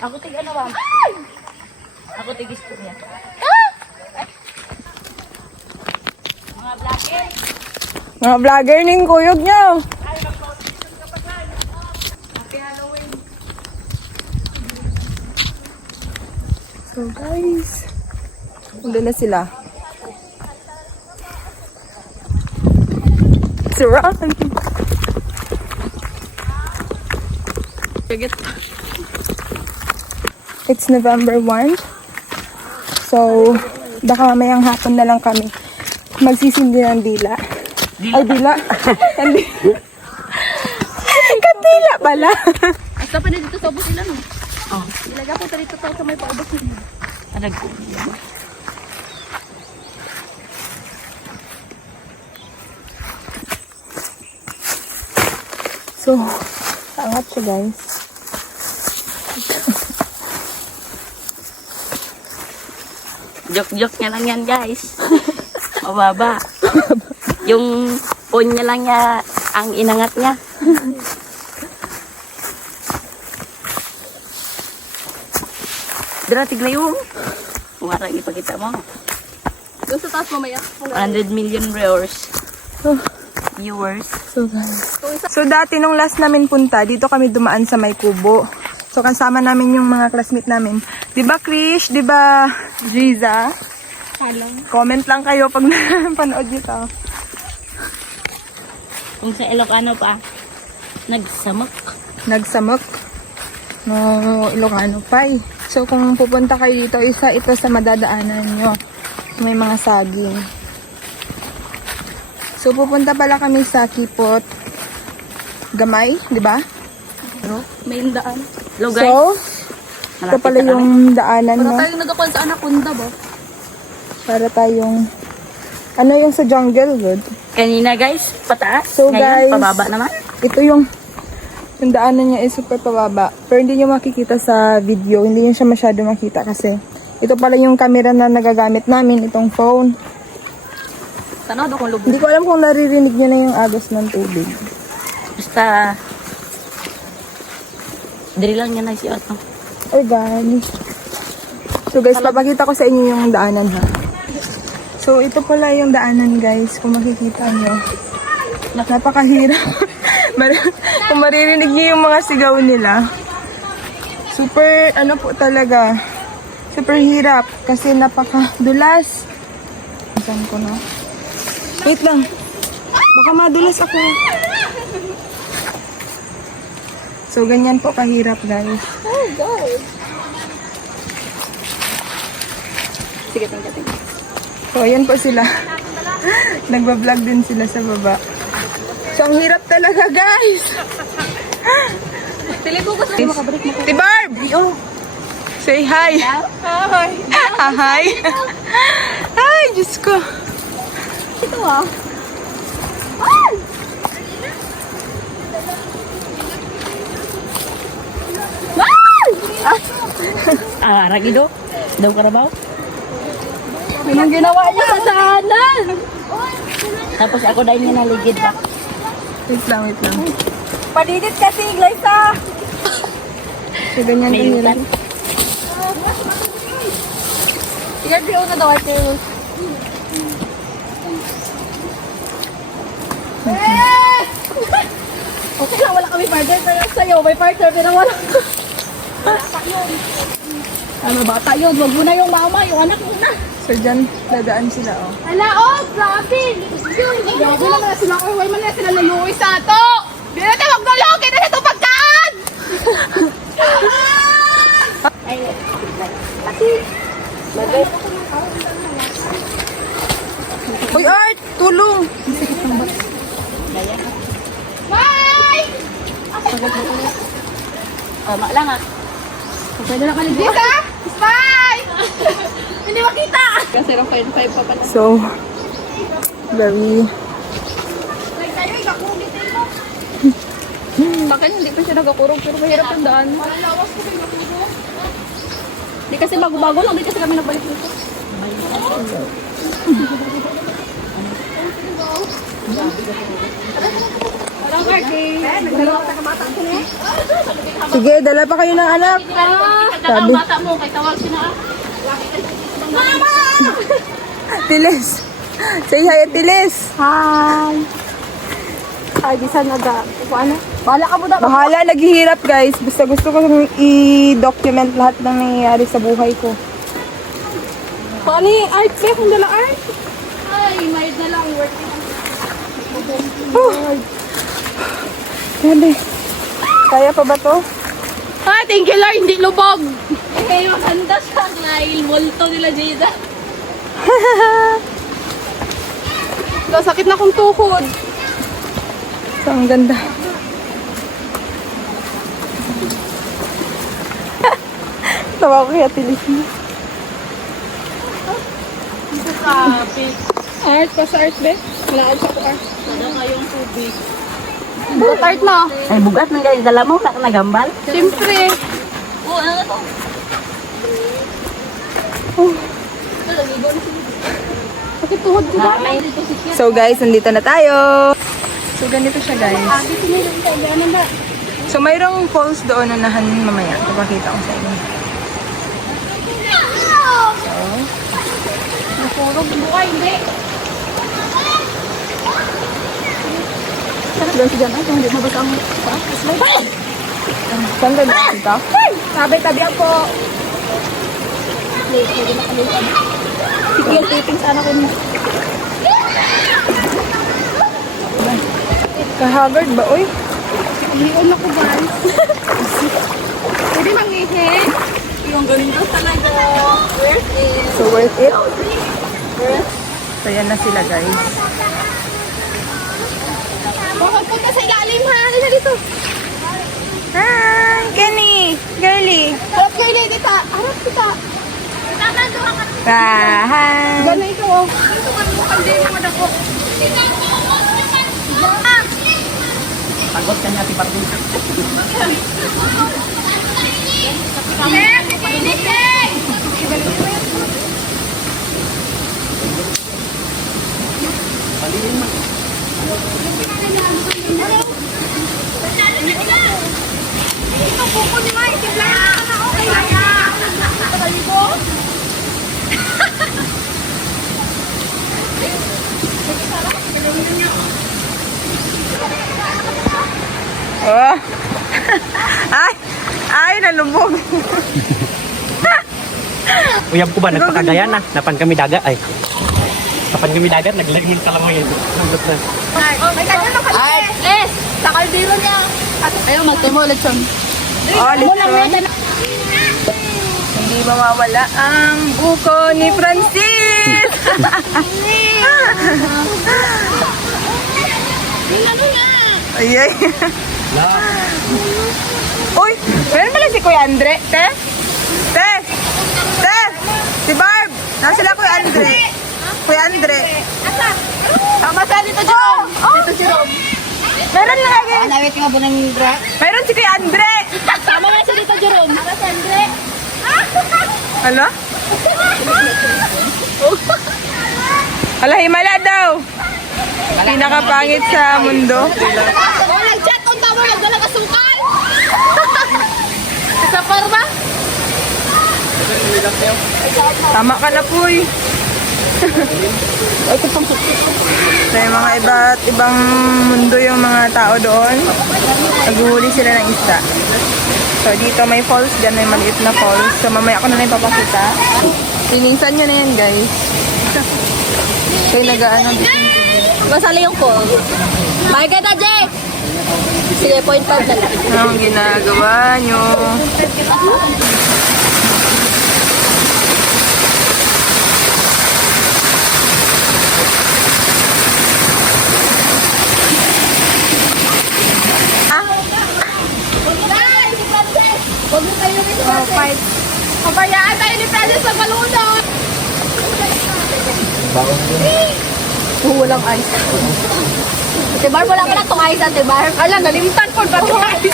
Ako tig ano ba? Ako tig istorya. Mga vlogger. Mga vlogger ning kuyog nyo. Happy Halloween. So guys, nandun na sila. It's run. It's November 1. So, baka mamayang hapon na lang kami magsisindi ng dila. Ay, dila. Hindi. Kandila pala. Asa pa na dito sa ubos nila no? Oh. Ilaga po dito sa may paubos nila. Adag ko. So, angat siya guys. Joke-joke niya lang yan guys. Mababa. Yung phone niya lang niya ang inangat niya. Dira tigla yung umarang ipakita mo. Doon sa taas mamaya. 100 million viewers. So guys. So dati nung last namin punta, dito kami dumaan sa May Kubo. So kasama namin yung mga classmate namin. 'Di ba Krish? 'Di ba Jiza? Comment lang kayo pag napanood niyo to. Kung sa Ilocano pa, nagsamok. Nagsamok. No, Ilocano Pay. So kung pupunta kayo dito, isa ito sa madadaanan nyo. May mga saging. So pupunta pala kami sa Kipot Gamay, 'di ba? May daan. Hello guys. So, ito pala yung daanan Para na tayong nagkakuan sa Anaconda ba? para tayong ano yung sa jungle, good. Kanina guys, pataas. So, Ngayon, guys, pababa naman. Ito yung daanan niya is super pababa. Pero hindi nyo makikita sa video. Hindi nyo siya masyado makita kasi ito pala yung camera na nagagamit namin, itong phone. Sana daw kung lubog. Hindi ko alam kung naririnig nyo na yung agos ng tubig. Basta, diri lang yan na si Otto. Oh God. So guys, papakita ko sa inyo yung daanan ha. So ito pala yung daanan guys, kung makikita nyo. Napakahirap. Kung maririnig nyo yung mga sigaw nila. Super, ano po talaga. Super hirap kasi napakadulas. Saan ko na? Wait lang. Baka madulas ako. So ganyan po kahirap guys. Oh God. Sige, tingnan. So, ayan po sila. Nagbablog din sila sa baba. So, ang hirap talaga, guys. Pili ko gusto makabalik mo. Tibarb! Say hi. Hi. Hi. Ay, Diyos ko. Ito ah. Ragido? Daw Karabaw? Anong ginawa niya sa daanan? Tapos ako dahil niya naligid pa. Wait lang, wait lang. Padidit kasi, Glyza. So, ganyan din nila. I-review na daw ito. Okay lang, wala kami partner. Pero sa'yo, may partner. Pero wala. Ano, bata yun. Wag mo na yung mama, yung anak mo na. So, dyan, dadaan sila, oh. Ala, oh, grabe. Grabe naman na sila. Wala man na sila naluwi sa ato. Di na tayo magdulog. Kaya na ito pagkaan. Uy, Art! Tulong! Bye! Lang ah. Pwede na kaligid. Dita! Bye! Hindi makita. Kasi ng 5 pa pala. So, very... Like tayo, ikakugit mo. Bakit hindi pa siya nagakurog pero mahirap yung daan. Malawas ko kayo nakurog. Hindi kasi bago-bago lang. Hindi kasi kami nagbalik dito. Walang parking. Sige, dala pa kayo ng anak. Ang bata mo, kay tawag siya na. Tilis. Say hi, Tilis. Hi. Ay, di sana ano? Bahala ka mo na. Bahala, naghihirap guys. Basta gusto ko i-document lahat ng nangyayari sa buhay ko. Paano yung art? May kung dala art? Ay, may na lang. Worth it. Grabe. Kaya pa ba to? Ay, thank you Lord, hindi lubog. Eh, maganda siya. Dahil multo nila Jada. Sakit na kong tuhod. So, ang ganda. Tawa ko kaya Tilis mo. Kapit. Art pa sa art, be? Wala art sa art. Sada kayong tubig. Buat art na. Ay, bugat ng ganyan. Dala mo, wala ka nagambal. Siyempre. Oo, ano to? Sakit tuhod ko ba? May dito si Kit. So guys, nandito na tayo. So ganito siya guys. Dito meron tayo. Ganun ba? So mayroong falls doon na nahan mamaya. Papakita ko sa inyo. Nakurog buhay, hindi. Sarap doon si Jan. Ay, kung hindi mabasa ang slide. Saan ka dito? Tabi-tabi ako. Sige, yung taping sana ko na. Kahagard ba? Uy, Iyon ako, guys. Pwede mangihi. Yung ganito talaga. Worth it. so worth it. So yan na sila guys. Bakit punta sa ilalim, ha? Halika dito. Hi, Kenny! Girly! Harap kayo, lady, ta. Harap kita. Hi! Gano'n ito, oh. Ito ka mo, hindi mo madako. Pagod ka niya, tipartin. Oh! Ay! Ay, nalubog! Uyab ko ba, nagpakagayan na. Napan kami dagat, ay. Napan kami dagat, naglaging sa lamay. Nandot na. May kanya na kalite. Les, sa kaldero niya. Ayaw, magtimo ulit siya. Oh, lechon. Hindi mawawala ang buko ni Francis! Yung ano na. Ayay! Uy! Meron pala si Kuya Andre? Te? Te! Te! Si Barb! Nasa sila Kuya Andre? Kuya Andre? Asa? Tama sa dito, Jerome. Dito, Jerome. Meron na lagi! Nawit nga ba ng dra? Meron si Kuya Andre! Tama nga sa dito, Jerome. Tama sa Andre. Ano? Hala, himala daw! Pinakapangit sa mundo. Oh, nag-chat kung tama nagdala ka sukal. Sa parba? Tama ka na, Puy. So, yung mga iba't ibang mundo yung mga tao doon. Naghuhuli sila ng isda. So, dito may falls, dyan may maliit na falls. So, mamaya ako na lang ipapakita. Linisan nyo na yan, guys. Kaya nag-ano dito. Masali yung call. Bye ka na, Jay! Sige, 0.5 na lang. Anong ginagawa nyo? Guys, si Frances! Huwag mo kayo ni Frances. Pabayaan tayo ni Frances sa balunod. Walang ice. Si Bar, wala ka na itong ice, Ate Bar. Ala, nalimtan ko ba itong ice?